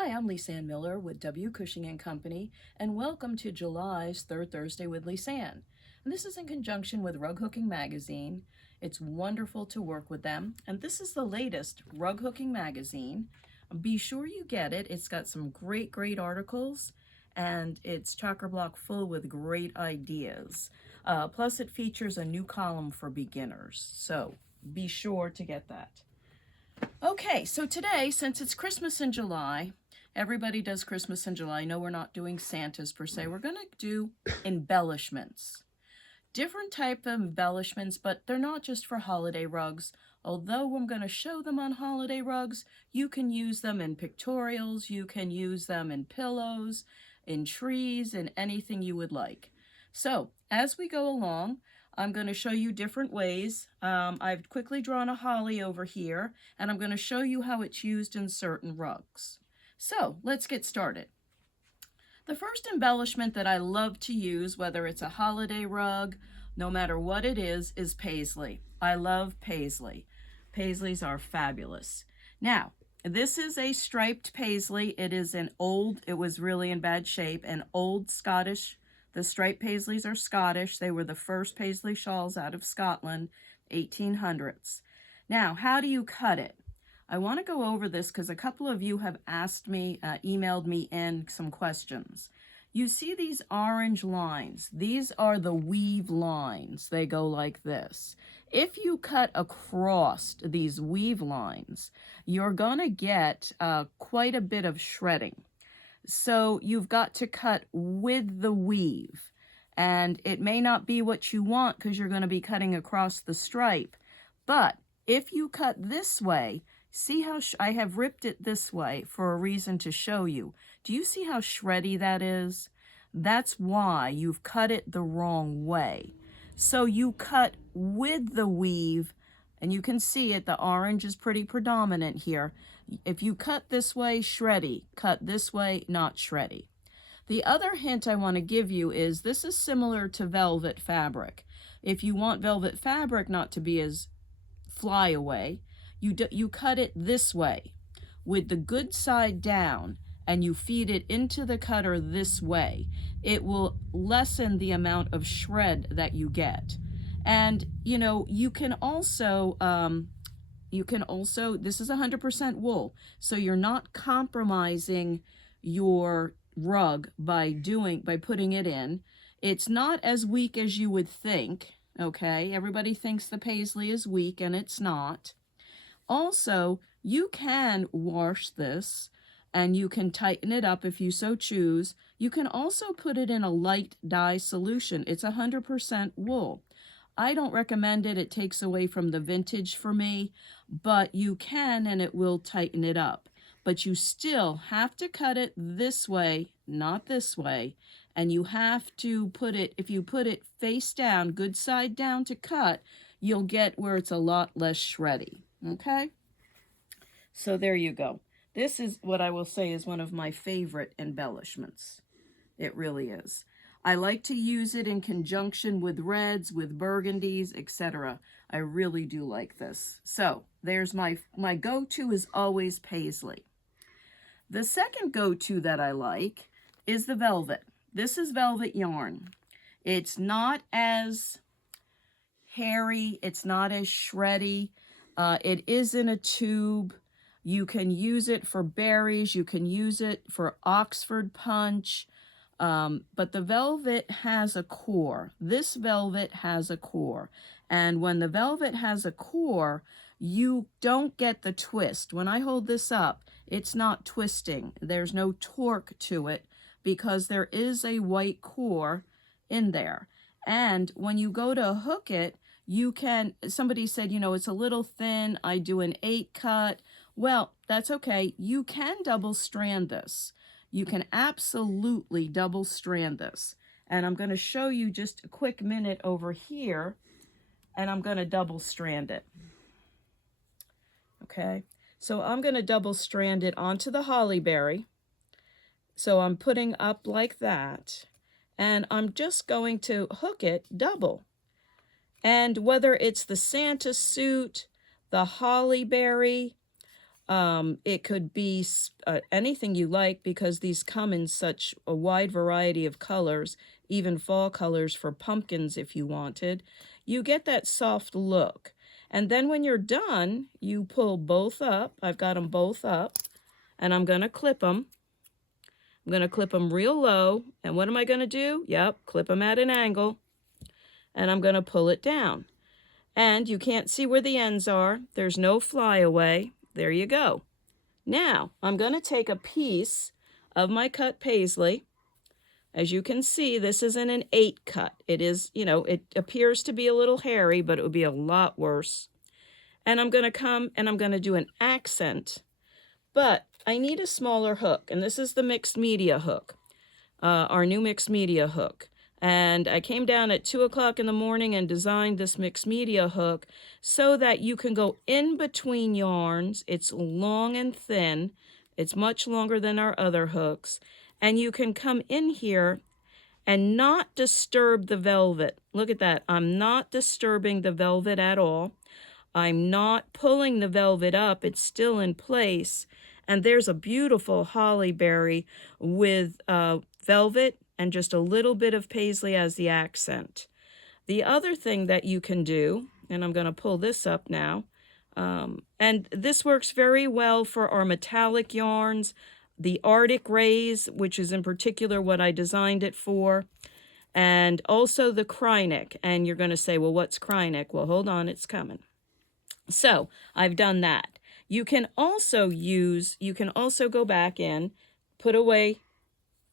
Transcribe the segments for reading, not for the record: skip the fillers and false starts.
Hi, I'm Lisanne Miller with W, Cushing and Company, and welcome to July's Third Thursday with Lisanne. And this is in conjunction with Rug Hooking Magazine. It's wonderful to work with them, and this is the latest Rug Hooking Magazine. Be sure you get it. It's got some great articles, and it's chock-a-block full with great ideas. Plus, it features a new column for beginners, so be sure to get that. Okay, so today, since it's Christmas in July, everybody does Christmas in July. No, we're not doing Santas per se. We're going to do embellishments. Different type of embellishments, but they're not just for holiday rugs. Although I'm going to show them on holiday rugs, you can use them in pictorials, you can use them in pillows, in trees, in anything you would like. So, as we go along, I'm going to show you different ways. I've quickly drawn a holly over here, and I'm going to show you how it's used in certain rugs. So, let's get started. The first embellishment that I love to use, whether it's a holiday rug, no matter what it is Paisley. I love Paisley. Paisleys are fabulous. Now, this is a striped Paisley. It was really in bad shape, an old Scottish. The striped Paisleys are Scottish. They were the first Paisley shawls out of Scotland, 1800s. Now, how do you cut it? I want to go over this because a couple of you have asked me, emailed me in some questions. You see these orange lines. These are the weave lines. They go like this. If you cut across these weave lines, you're going to get quite a bit of shredding. So you've got to cut with the weave, and it may not be what you want because you're going to be cutting across the stripe. But if you cut this way, see how I have ripped it this way for a reason to show you. Do you see how shreddy that is? That's why you've cut it the wrong way. So you cut with the weave, and you can see it, the orange is pretty predominant here. If you cut this way, shreddy. Cut this way, not shreddy. The other hint I want to give you is this is similar to velvet fabric. If you want velvet fabric not to be as fly away, you cut it this way with the good side down, and you feed it into the cutter this way. It will lessen the amount of shred that you get. And you can also this is 100% wool, so you're not compromising your rug by putting it in. It's not as weak as you would think, okay? Everybody thinks the Paisley is weak, and it's not. Also, you can wash this, and you can tighten it up if you so choose. You can also put it in a light dye solution. It's 100% wool. I don't recommend it. It takes away from the vintage for me, but you can, and it will tighten it up. But you still have to cut it this way, not this way, and you have to put it, if you put it face down, good side down to cut, you'll get where it's a lot less shreddy, okay? So there you go. This is what I will say is one of my favorite embellishments. It really is. I like to use it in conjunction with reds, with burgundies, etc. I really do like this. So there's my go-to is always Paisley. The second go-to that I like is the velvet. This is velvet yarn. It's not as hairy. It's not as shreddy. It is in a tube. You can use it for berries. You can use it for Oxford punch. But the velvet has a core. This velvet has a core. And when the velvet has a core, you don't get the twist. When I hold this up, it's not twisting. There's no torque to it because there is a white core in there. And when you go to hook it, you can, somebody said, it's a little thin. I do an 8 cut. Well, that's okay. You can double strand this. You can absolutely double strand this. And I'm going to show you just a quick minute over here, and I'm going to double strand it. Okay, so I'm going to double strand it onto the holly berry. So I'm putting up like that, and I'm just going to hook it double. And whether it's the Santa suit, the holly berry, It could be anything you like, because these come in such a wide variety of colors, even fall colors for pumpkins if you wanted. You get that soft look. And then when you're done, you pull both up. I've got them both up, and I'm going to clip them. I'm going to clip them real low. And what am I going to do? Yep, clip them at an angle. And I'm going to pull it down. And you can't see where the ends are. There's no flyaway. There you go. Now, I'm going to take a piece of my cut paisley. As you can see, this isn't an 8 cut. It is, you know, it appears to be a little hairy, but it would be a lot worse. And I'm going to come and I'm going to do an accent. But I need a smaller hook, and this is the mixed media hook, our new mixed media hook. And I came down at 2 o'clock in the morning and designed this mixed media hook so that you can go in between yarns. It's long and thin. It's much longer than our other hooks. And you can come in here and not disturb the velvet. Look at that. I'm not disturbing the velvet at all. I'm not pulling the velvet up. It's still in place. And there's a beautiful holly berry with velvet and just a little bit of paisley as the accent. The other thing that you can do, and I'm going to pull this up now, and this works very well for our metallic yarns, the Arctic rays, which is in particular what I designed it for, and also the Kreinik. And you're going to say, well, what's Kreinik? Well, hold on, it's coming. So I've done that. You can also go back in, put away,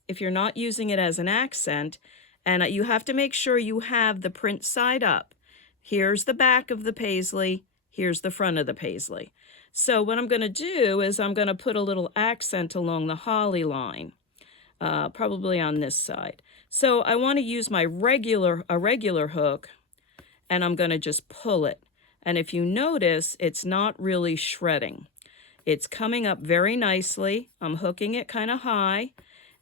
if you're not using it as an accent, and you have to make sure you have the print side up. Here's the back of the paisley, here's the front of the paisley. So what I'm going to do is I'm going to put a little accent along the holly line, probably on this side. So I want to use my regular hook, and I'm going to just pull it. And if you notice, it's not really shredding. It's coming up very nicely. I'm hooking it kind of high,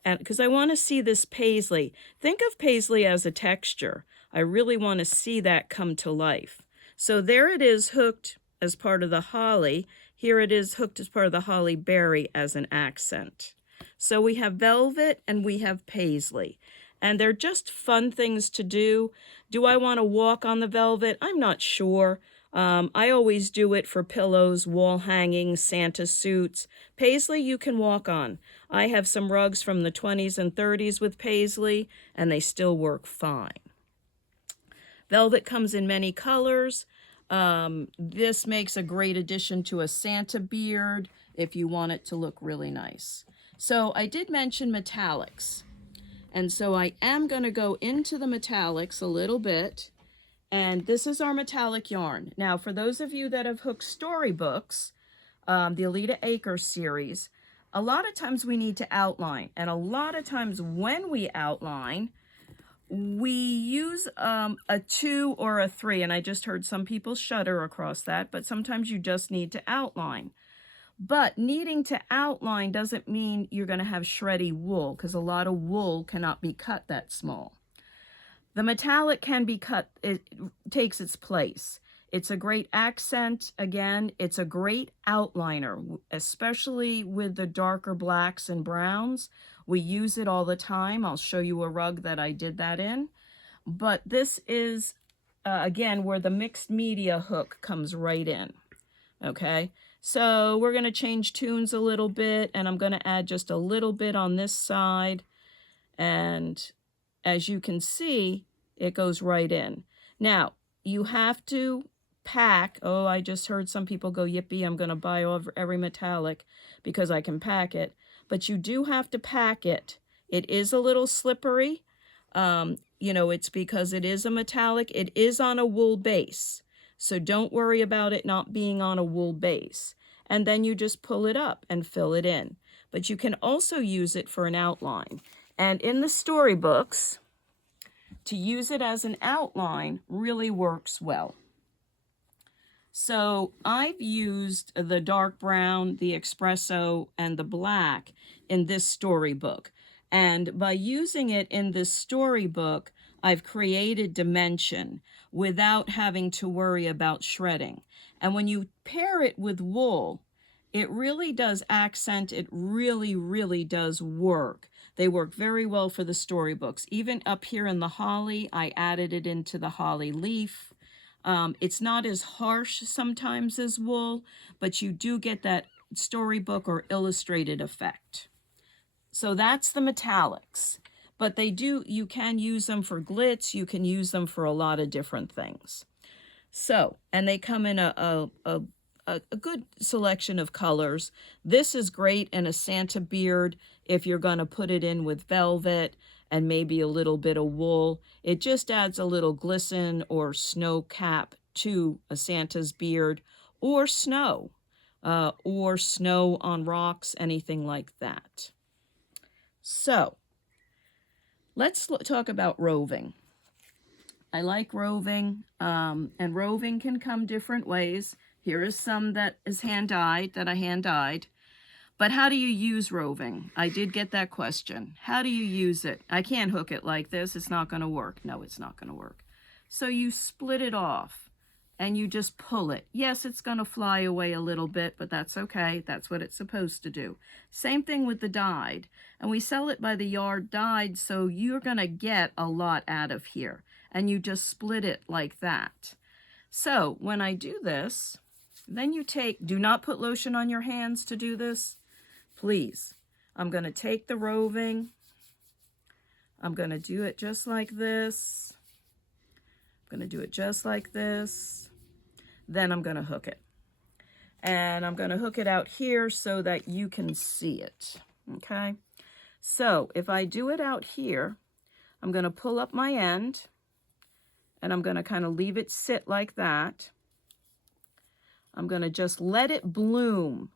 and because I want to see this paisley. Think of paisley as a texture. I really want to see that come to life. So there it is, hooked as part of the holly. Here it is hooked as part of the holly berry as an accent. So we have velvet and we have paisley. And they're just fun things to do. Do I want to walk on the velvet? I'm not sure. I always do it for pillows, wall hangings, Santa suits. Paisley you can walk on. I have some rugs from the 20s and 30s with paisley, and they still work fine. Velvet comes in many colors. This makes a great addition to a Santa beard if you want it to look really nice. So I did mention metallics. And so I am going to go into the metallics a little bit. And this is our metallic yarn. Now, for those of you that have hooked storybooks, the Alita Acre series, a lot of times we need to outline. And a lot of times when we outline, we use a 2 or a 3. And I just heard some people shudder across that, but sometimes you just need to outline. But needing to outline doesn't mean you're going to have shreddy wool, because a lot of wool cannot be cut that small. The metallic can be cut, it takes its place. It's a great accent. Again, it's a great outliner, especially with the darker blacks and browns. We use it all the time. I'll show you a rug that I did that in. But this is, again, where the mixed media hook comes right in. Okay, so we're going to change tunes a little bit, and I'm going to add just a little bit on this side. And as you can see, it goes right in. Now, you have to pack. Oh, I just heard some people go, yippee, I'm going to buy every metallic because I can pack it. But you do have to pack it. It is a little slippery. You know, it's because it is a metallic. It is on a wool base. So don't worry about it not being on a wool base. And then you just pull it up and fill it in. But you can also use it for an outline. And in the storybooks, to use it as an outline really works well. So I've used the dark brown, the espresso, and the black in this storybook. And by using it in this storybook, I've created dimension without having to worry about shredding. And when you pair it with wool, it really does accent. It really, really does work. They work very well for the storybooks. Even up here in the holly, I added it into the holly leaf. It's not as harsh sometimes as wool, but you do get that storybook or illustrated effect. So that's the metallics. But you can use them for glitz. You can use them for a lot of different things. So, and they come in a good selection of colors. This is great in a Santa beard if you're going to put it in with velvet and maybe a little bit of wool. It just adds a little glisten or snow cap to a Santa's beard, or snow on rocks, anything like that. So let's talk about roving. I like roving, and roving can come different ways. Here is some that is hand-dyed, that I hand-dyed. But how do you use roving? I did get that question. How do you use it? I can't hook it like this. It's not going to work. No, it's not going to work. So you split it off, and you just pull it. Yes, it's going to fly away a little bit, but that's okay. That's what it's supposed to do. Same thing with the dyed. And we sell it by the yard dyed, so you're going to get a lot out of here. And you just split it like that. So when I do this, then you do not put lotion on your hands to do this, please. I'm going to take the roving. I'm going to do it just like this. I'm going to do it just like this. Then I'm going to hook it. And I'm going to hook it out here so that you can see it. Okay? So if I do it out here, I'm going to pull up my end. And I'm going to kind of leave it sit like that. I'm going to just let it bloom.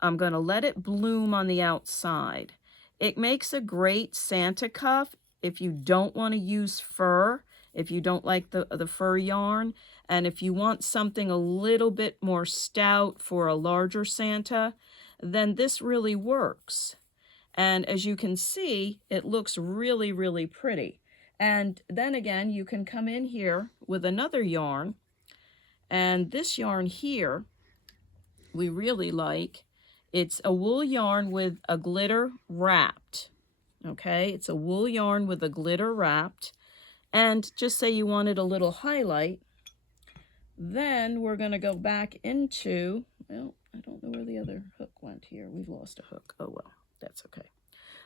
I'm going to let it bloom on the outside. It makes a great Santa cuff if you don't want to use fur, if you don't like the fur yarn, and if you want something a little bit more stout for a larger Santa, then this really works. And as you can see, it looks really, really pretty. And then again, you can come in here with another yarn. And this yarn here, we really like. It's a wool yarn with a glitter wrapped. Okay, it's a wool yarn with a glitter wrapped. And just say you wanted a little highlight. Then we're going to go back into, well, I don't know where the other hook went here. We've lost a hook. Oh, well, that's okay.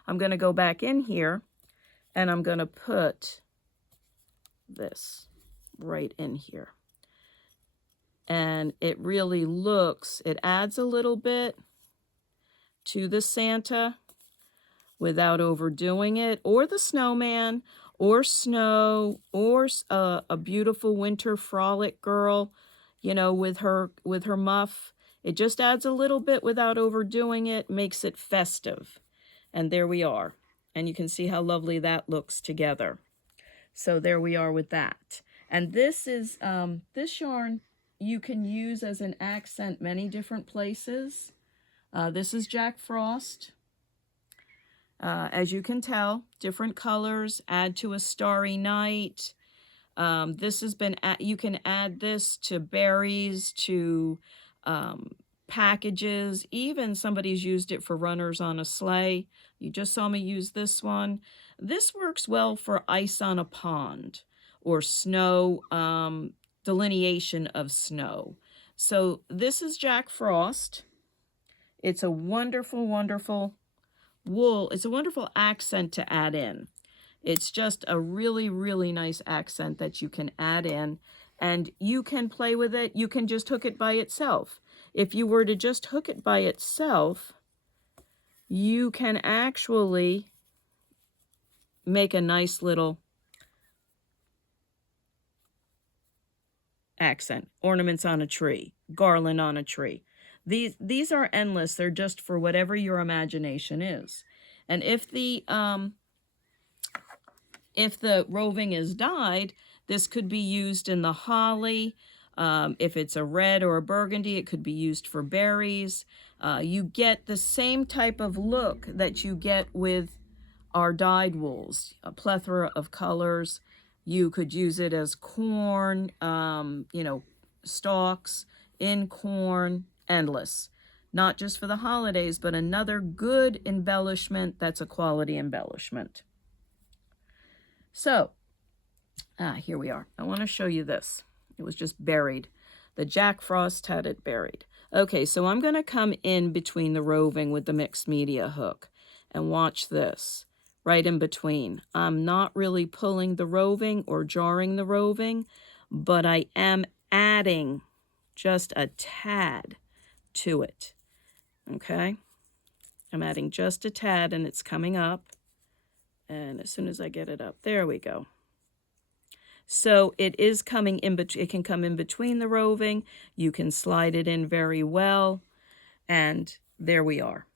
I'm going to go back in here. And I'm going to put this right in here. And it really looks, it adds a little bit to the Santa without overdoing it, or the snowman, or snow, or a beautiful winter frolic girl, you know, with her muff. It just adds a little bit without overdoing it, makes it festive. And there we are. And you can see how lovely that looks together. So there we are with that. And this is, this yarn you can use as an accent many different places. This is Jack Frost. As you can tell, different colors, add to a starry night. This has been, you can add this to berries, to packages. Even somebody's used it for runners on a sleigh. You just saw me use this one. This works well for ice on a pond or snow, delineation of snow. So this is Jack Frost. It's a wonderful, wonderful wool. It's a wonderful accent to add in. It's just a really, really nice accent that you can add in, and you can play with it. You can just hook it by itself. If you were to just hook it by itself, you can actually make a nice little accent. Ornaments on a tree, garland on a tree. These are endless. They're just for whatever your imagination is. And if the roving is dyed, this could be used in the holly. If it's a red or a burgundy, it could be used for berries. You get the same type of look that you get with our dyed wools, a plethora of colors. You could use it as corn, stalks, in corn, endless. not just for the holidays, but another good embellishment that's a quality embellishment. So, here we are. I want to show you this. It was just buried. The Jack Frost had it buried. Okay, so I'm going to come in between the roving with the mixed media hook and watch this. Right in between. I'm not really pulling the roving or jarring the roving, but I am adding just a tad to it. Okay? I'm adding just a tad and it's coming up. And as soon as I get it up, there we go. So it is coming in between, it can come in between the roving. You can slide it in very well. And there we are.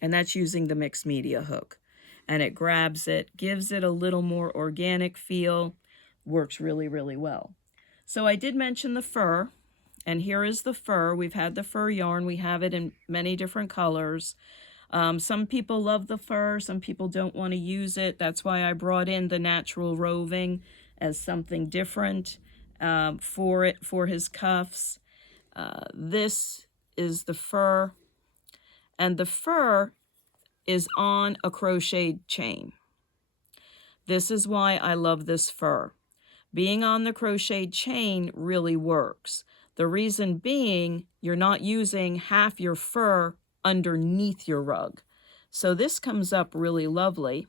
And that's using the mixed media hook. And it grabs it, gives it a little more organic feel, works really, really well. So I did mention the fur, and here is the fur. We've had the fur yarn. We have it in many different colors. Some people love the fur, some people don't want to use it. That's why I brought in the natural roving as something different for his cuffs. This is the fur, and the fur is on a crocheted chain. This is why I love this fur. Being on the crocheted chain really works. The reason being, you're not using half your fur underneath your rug. So this comes up really lovely.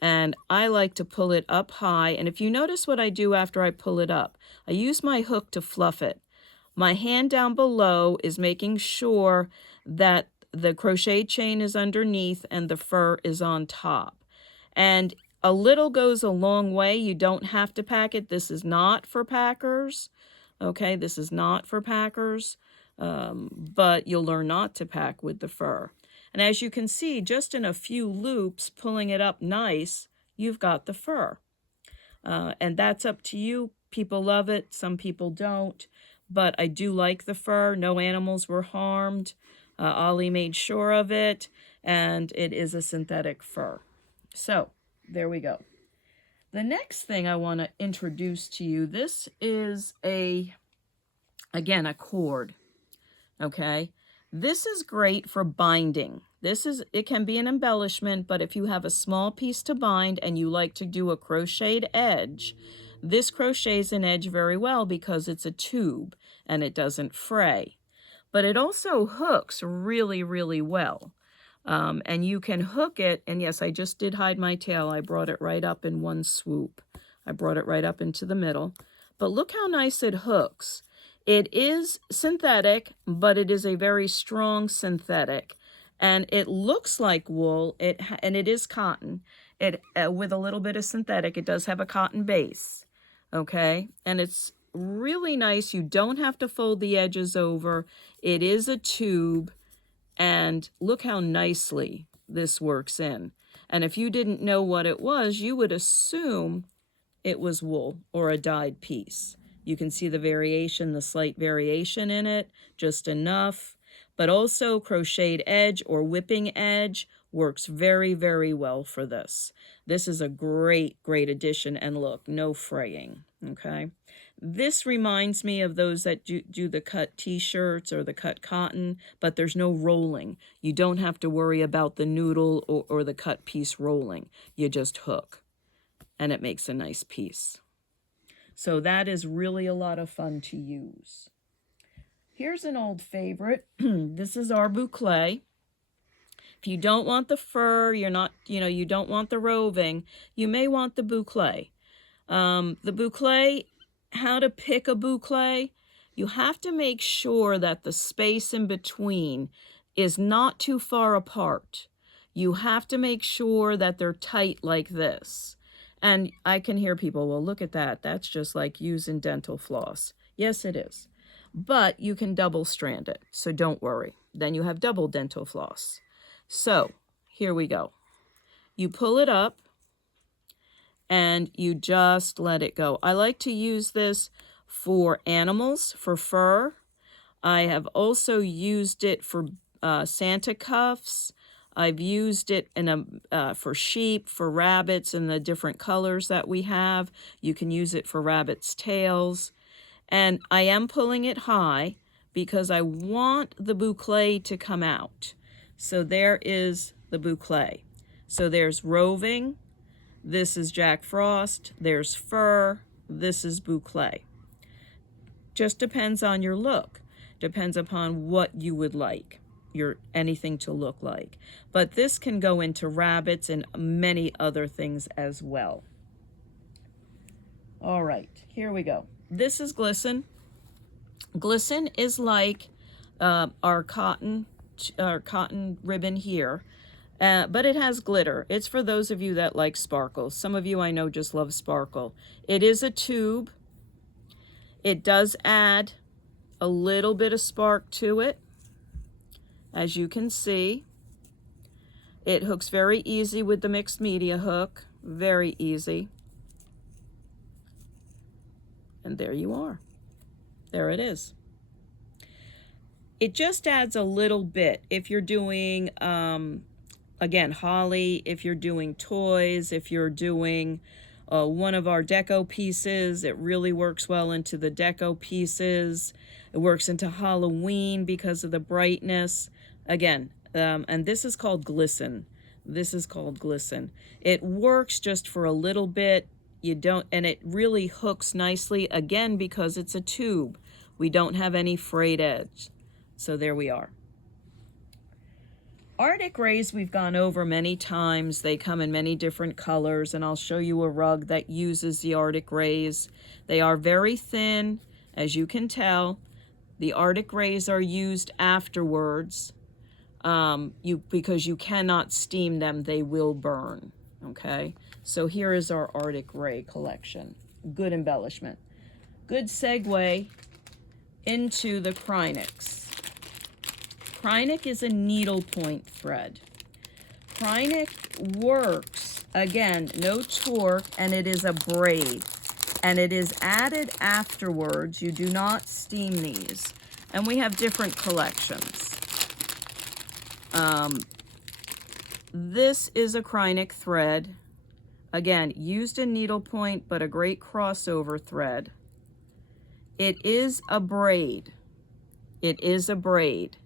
And I like to pull it up high. And if you notice what I do after I pull it up, I use my hook to fluff it. My hand down below is making sure that the crochet chain is underneath and the fur is on top. And a little goes a long way. You don't have to pack it. This is not for packers. Okay, this is not for packers. But you'll learn not to pack with the fur. And as you can see, just in a few loops, pulling it up nice, you've got the fur. And that's up to you. People love it. Some people don't. But I do like the fur. No animals were harmed. Ollie made sure of it, and it is a synthetic fur. So, there we go. The next thing I want to introduce to you, this is again, a cord, okay? This is great for binding. It can be an embellishment, but if you have a small piece to bind and you like to do a crocheted edge, this crochets an edge very well because it's a tube and it doesn't fray. But it also hooks really, really well. And you can hook it, and yes, I just did hide my tail. I brought it right up in one swoop. I brought it right up into the middle. But look how nice it hooks. It is synthetic, but it is a very strong synthetic. And it looks like wool, and it is cotton. With a little bit of synthetic, it does have a cotton base, okay? And it's really nice. You don't have to fold the edges over. It is a tube, and look how nicely this works in. And if you didn't know what it was, you would assume it was wool or a dyed piece. You can see the variation, the slight variation in it, just enough. But also crocheted edge or whipping edge works very, very well for this. This is a great, great addition, and look, no fraying, okay? This reminds me of those that do the cut t-shirts or the cut cotton, but there's no rolling. You don't have to worry about the noodle or the cut piece rolling. You just hook, and it makes a nice piece. So that is really a lot of fun to use. Here's an old favorite. This is our boucle. If you don't want the fur, you don't want the roving, you may want the boucle. The boucle, how to pick a boucle, you have to make sure that the space in between is not too far apart. You have to make sure that they're tight like this. And I can hear people, well, look at that. That's just like using dental floss. Yes, it is. But you can double strand it, so don't worry. Then you have double dental floss. So here we go. You pull it up and you just let it go. I like to use this for animals, for fur. I have also used it for Santa cuffs. I've used it for sheep, for rabbits, in the different colors that we have. You can use it for rabbits' tails. And I am pulling it high because I want the boucle to come out. So there is the boucle. So there's roving, this is Jack Frost, there's fur, this is boucle. Just depends on your look. Depends upon what you would like anything to look like. But this can go into rabbits and many other things as well. All right, here we go. This is Glisten. Glisten is like our cotton ribbon here, but it has glitter. It's for those of you that like sparkle. Some of you I know just love sparkle. It is a tube. It does add a little bit of spark to it. As you can see, it hooks very easy with the mixed media hook. Very easy. And there you are. There it is. It just adds a little bit. If you're doing, again, holly, if you're doing toys, if you're doing one of our deco pieces, it really works well into the deco pieces. It works into Halloween because of the brightness. Again, and this is called Glisten. This is called Glisten. It works just for a little bit. And it really hooks nicely, again, because it's a tube. We don't have any frayed edge. So there we are. Arctic rays we've gone over many times. They come in many different colors, and I'll show you a rug that uses the Arctic rays. They are very thin, as you can tell. The Arctic rays are used afterwards because you cannot steam them. They will burn, okay? So here is our Arctic ray collection. Good embellishment. Good segue into the Kreiniks. Kreinik is a needlepoint thread. Kreinik works, again, no torque, and it is a braid. And it is added afterwards. You do not steam these. And we have different collections. This is a Kreinik thread. Again, used in needlepoint, but a great crossover thread. It is a braid. It is a braid.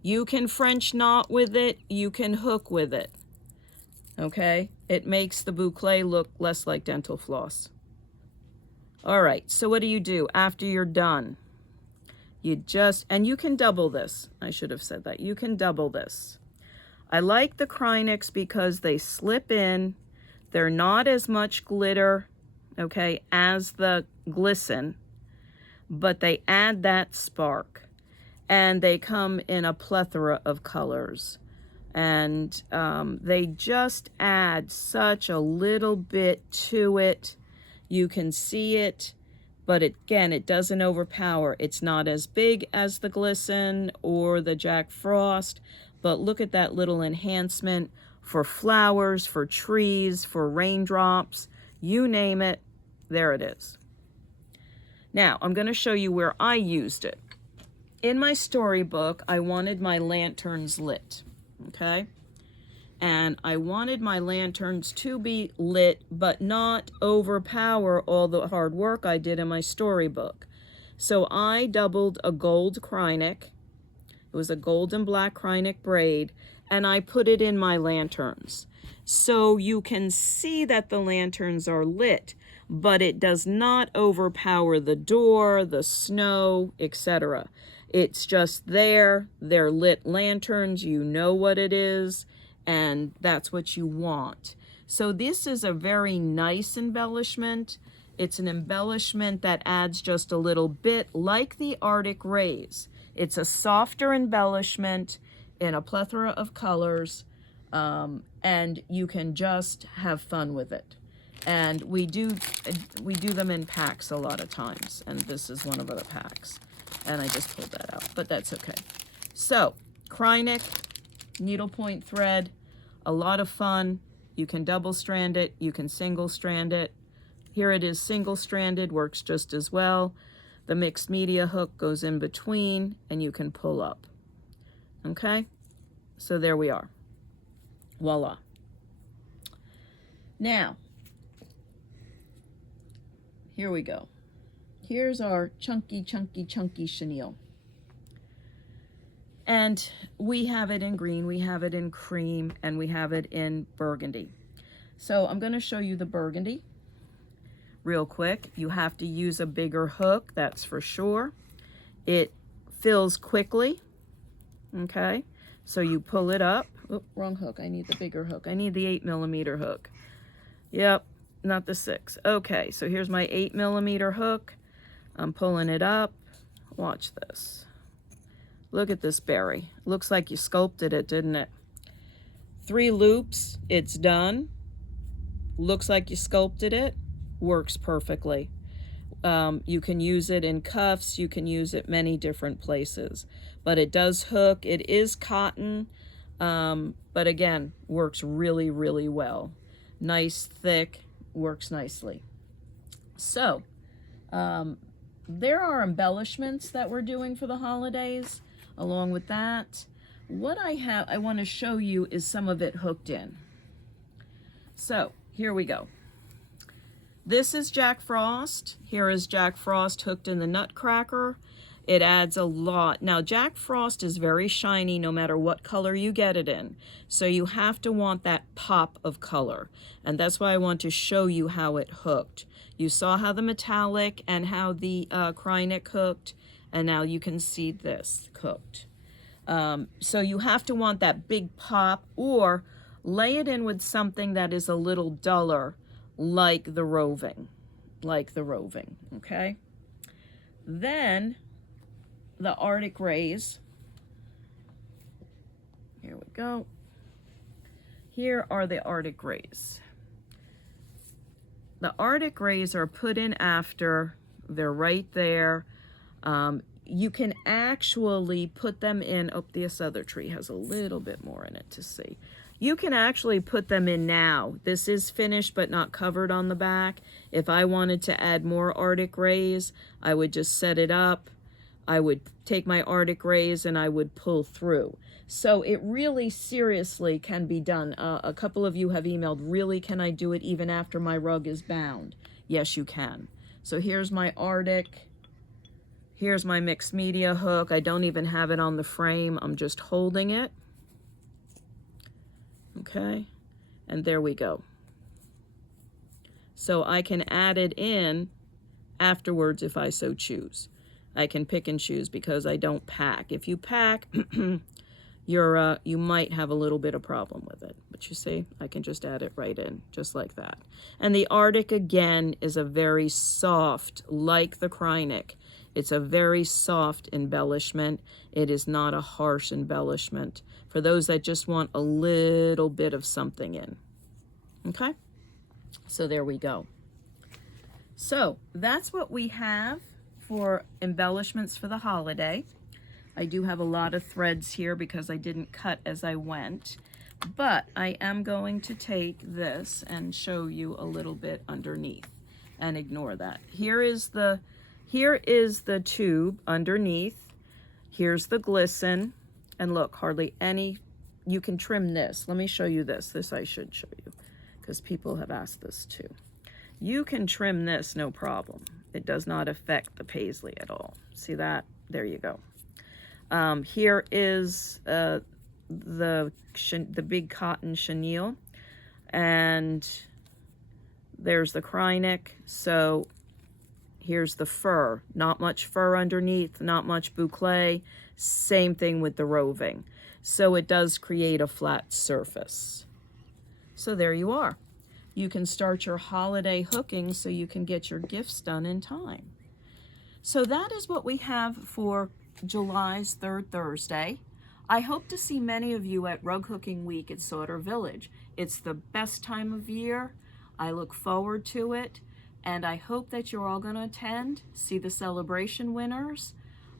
You can French knot with it. You can hook with it. Okay? It makes the boucle look less like dental floss. All right, so what do after you're done? And you can double this. I should have said that. You can double this. I like the Kreiniks because they slip in. They're not as much glitter, okay, as the Glisten, but they add that spark. And they come in a plethora of colors. And they just add such a little bit to it. You can see it, but again, it doesn't overpower. It's not as big as the Glisten or the Jack Frost, but look at that little enhancement for flowers, for trees, for raindrops, you name it, there it is. Now, I'm going to show you where I used it. In my storybook, I wanted my lanterns lit, okay? And I wanted my lanterns to be lit, but not overpower all the hard work I did in my storybook. So I doubled a gold Kreinik. It was a gold and black Kreinik braid, and I put it in my lanterns. So you can see that the lanterns are lit, but it does not overpower the door, the snow, etc. It's just there. They're lit lanterns. You know what it is, and that's what you want. So this is a very nice embellishment. It's an embellishment that adds just a little bit like the Arctic rays. It's a softer embellishment in a plethora of colors, and you can just have fun with it. And we do them in packs a lot of times, and this is one of the packs. And I just pulled that out, but that's okay. So, Kreinik, needlepoint thread, a lot of fun. You can double strand it, you can single strand it. Here it is single stranded, works just as well. The mixed media hook goes in between, and you can pull up. Okay? So there we are. Voila. Now, here we go. Here's our chunky, chunky, chunky chenille. And we have it in green, we have it in cream, and we have it in burgundy. So I'm going to show you the burgundy real quick. You have to use a bigger hook, that's for sure. It fills quickly, okay? So you pull it up. Oh, wrong hook. I need the bigger hook. I need the 8mm hook. Yep, not the 6. Okay, so here's my 8mm hook. I'm pulling it up. Watch this. Look at this berry. Looks like you sculpted it, didn't it? 3 loops, it's done. Looks like you sculpted it. Works perfectly. You can use it in cuffs. You can use it many different places. But it does hook. It is cotton. But again, works really, really well. Nice, thick, works nicely. So, there are embellishments that we're doing for the holidays. Along with that, what I want to show you is some of it hooked in. So, here we go. This is Jack Frost. Here is Jack Frost hooked in the Nutcracker. It adds a lot. Now, Jack Frost is very shiny no matter what color you get it in. So you have to want that pop of color. And that's why I want to show you how it hooked. You saw how the metallic and how the Kreinik hooked. And now you can see this hooked. So you have to want that big pop, or lay it in with something that is a little duller, like the roving, okay? Then the Arctic rays. Here we go. Here are the Arctic rays. The Arctic rays are put in after. They're right there. You can actually put them in. Oh, this other tree has a little bit more in it to see. You can actually put them in now. This is finished but not covered on the back. If I wanted to add more Arctic rays, I would just set it up. I would take my Arctic rays and I would pull through. So it really seriously can be done. A couple of you have emailed, really, can I do it even after my rug is bound? Yes, you can. So here's my Arctic. Here's my mixed media hook. I don't even have it on the frame. I'm just holding it. Okay, and there we go. So I can add it in afterwards if I so choose. I can pick and choose because I don't pack. If you pack, you might have a little bit of problem with it. But you see, I can just add it right in, just like that. And the Arctic, again, is a very soft, like the Kreinik. It's a very soft embellishment. It is not a harsh embellishment for those that just want a little bit of something in. Okay? So there we go. So that's what we have for embellishments for the holiday. I do have a lot of threads here because I didn't cut as I went, but I am going to take this and show you a little bit underneath, and ignore that. Here is the tube underneath. Here's the glisten, and look, hardly any. You can trim this. Let me show you this. This I should show you because people have asked this too. You can trim this, no problem. It does not affect the paisley at all. See that? There you go. Here is the big cotton chenille, and there's the Kreinik. So here's the fur. Not much fur underneath, not much boucle. Same thing with the roving. So it does create a flat surface. So there you are. You can start your holiday hooking so you can get your gifts done in time. So that is what we have for July's third Thursday. I hope to see many of you at Rug Hooking Week at Sauter Village. It's the best time of year. I look forward to it, and I hope that you're all going to attend, see the celebration winners,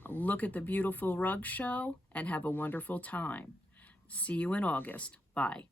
look at the beautiful rug show, and have a wonderful time. See you in August. Bye.